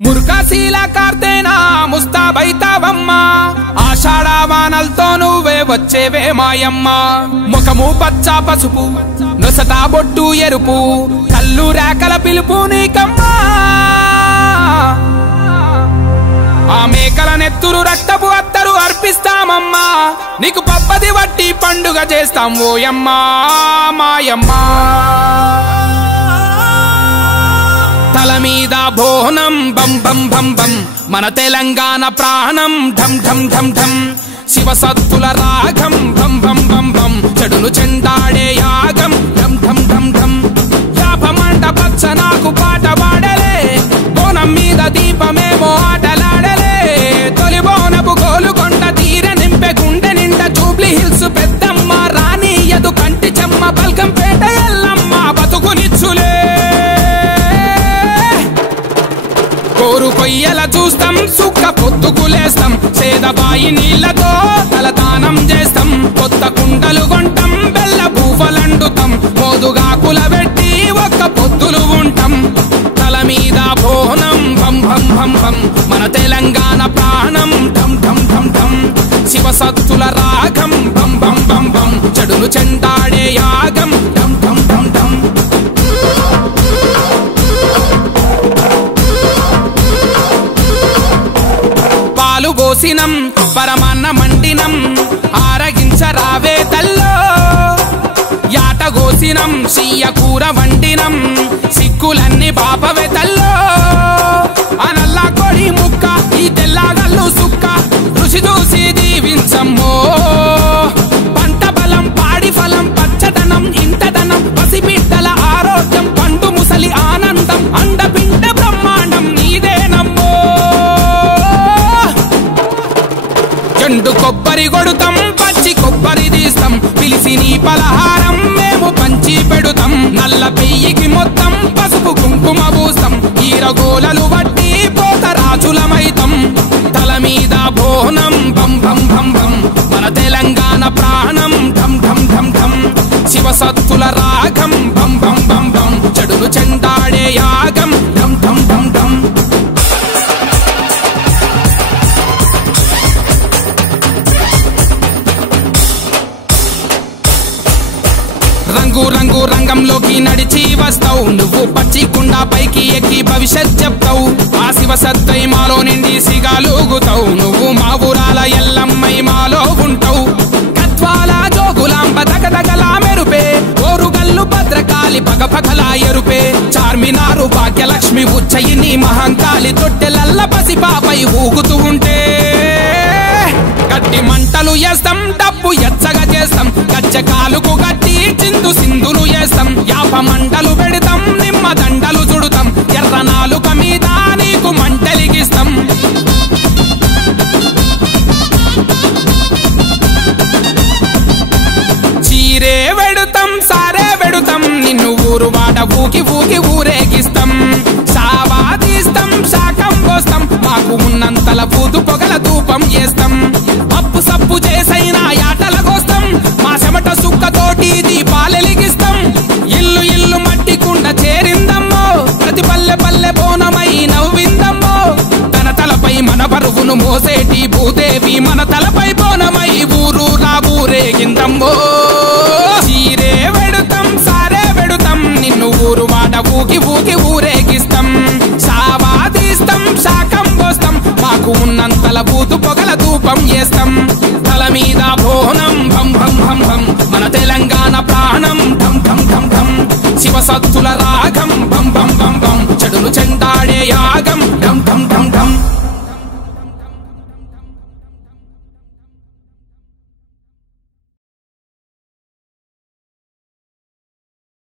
ముర్కాశీల కార్తేనా ముస్తాబైతావమ్మ ఆషాఢవానల్తో నువ్వే వచ్చేవే మాయమ్మ ముఖము పచ్చ పసుపు నొసట బొట్టు ఎరుపు కళ్ళు రేకల పిలుపు నీకమ్మా ఆ మేకల నెత్తురు రక్తపు అత్తరు అర్పిస్తామమ్మా నీకు పప్పది వట్టి పండుగ చేస్తాం ఓయమ్మా మాయమ్మా తల మీద బోనం బం బం బం బం మన తెలంగాణ ప్రాణం ఢం ఢం ఢం ఢం శివ సత్తుల రాగం బం బం బం బం చెడును చెండాడే యాగం ఢం ఢం ఢం ఢం యాపమంట పచ్చ నాకు పాట పాడలే బోనం మీద దీపమేమో ఆటలాడలే తొలి బోనపు గోలుకొండ తీర నింపె గుండె నిండా జూబ్లీ హిల్స్ పెద్దమ్మ రాణి యదు కంటి చెమ్మ బల్కంపేట ఎల్లమ్మ బతుకునిచ్చులే కోరు కొయ్యల చూస్తాం సుక్క పొత్తుకులేస్తాం సేదబాయి నీళ్లతో తలతానం చేస్తాం కొత్త కుండలు కొంటాం బెల్ల పూవలండుతాం మోదుగాకుల పెట్టి ఒక్క పొత్తులు ఉంటాం తల మీద బోనం భం భం భం భం మన తెలంగాణ ప్రాణం ఢం ఢం ఢం ఢం శివ సత్తుల రాగం భం భం భం భం చెడును చెండాడే యాగం ఢం ఢం ఢం ఢం పాలు పోసినం పరమాన్న మండినం ఆరగించరావే తల్లో యాట గోసినం సియ్య కూర వండినం సిక్కులన్నీ పాపవే తల్లో అనల్లా కొడి ముక్క ఈ తెల్లగల్లు సుక్క రుచి చూసి దీవించమ్మో పంట బలం పాడి ఫలం పచ్చదనం ఇంటదనం పసిబిడ్డల ఆరోగ్యం పండు ముసలి ఆనందం అండపిండ బ్రహ్మాండం నీదేనమ్మో ఎండు కొబ్బరి కొడుతాం పచ్చి కొబ్బరి తీస్తాం పిలిసి నీ పలహారం మేము పంచి పెడుతాం నల్ల పెయ్యికి మొత్తం పసుపు కుంకుమ పూస్తాం ఈరగోలలు వట్టి పోతరాజులమైతం తల మీద బోనం బం బం బం బం మన తెలంగాణ ప్రాణం ఢం ఢం ఢం ఢం శివ సత్తుల రాగం బం బం బం బం చెడును చెండాడే యాగం ఢం ఢం ఢం ఢం రంగు రంగు రంగంలోకి నడిచి వస్తావు నువ్వు పచ్చి కుండా పైకి ఎక్కి భవిష్యత్ చెప్తావు ఆ శివ సత్తై మాలో నిండి సిగాలుగుతావు నువ్వు మా ఊరాల ఎల్లమ్మై మాలో ఉంటావు కత్వాల జోగులాంబ దగదగలా మెరుపే ఓరుగల్లు భద్రకాళి పగపగలా ఎరుపే చార్మినారు భాగ్యలక్ష్మి ఉజ్జయిని మహంకాళి తొట్టెలల్ల పసిపాపై ఊగుతూ ఉంటే గట్టి మంటలు వేస్తాం డబ్బు ఎచ్చగా చేస్తాం గజ్జకాలుకు గట్టి చిందు సింధులు వేస్తాం యాప మంటలు పెడతాం నిమ్మ దండలు చుడుతాం ఎర్ర నాలుక మీద నీకు మంటలిగిస్తాం చీరే వెడుతాం సారే వెడుతాం నిన్ను ఊరు వాడ ఊకి ఊకి ఊరేగిస్తాం సావా తీస్తాం శాకం పోస్తాం మాకు ఉన్నంతల బూదు పొగల ధూపం చేస్తాం అప్పు సప్పు చేసైనా యాటల కోస్తాం మా చెమట సుక్కతోటి దీపాలెలిగిస్తాం ఇల్లు ఇల్లు మట్టి కుండ చేరిందమ్మో ప్రతి పల్లె పల్లె బోనమై నవ్విందమ్మో తన తలపై మన బరువును మోసేటి భూదేవి మన తలపై బోనమై ఊరు నా ఊరేగిందమ్మో చీరే వెడుతాం సారే వెడుతాం నిన్ను ఊరు వాడ ఊకి ఊకి ఊరేగిస్తాం సావా తీస్తాం శాకం పోస్తాం మాకు ఉన్నంతల బూతు పొగల ధూపం చేస్తాం తల మీద బోనం భం భం భం భం మన తెలంగాణ ప్రాణం ఢం ఢం ఢం ఢం శివ సత్తుల రాగం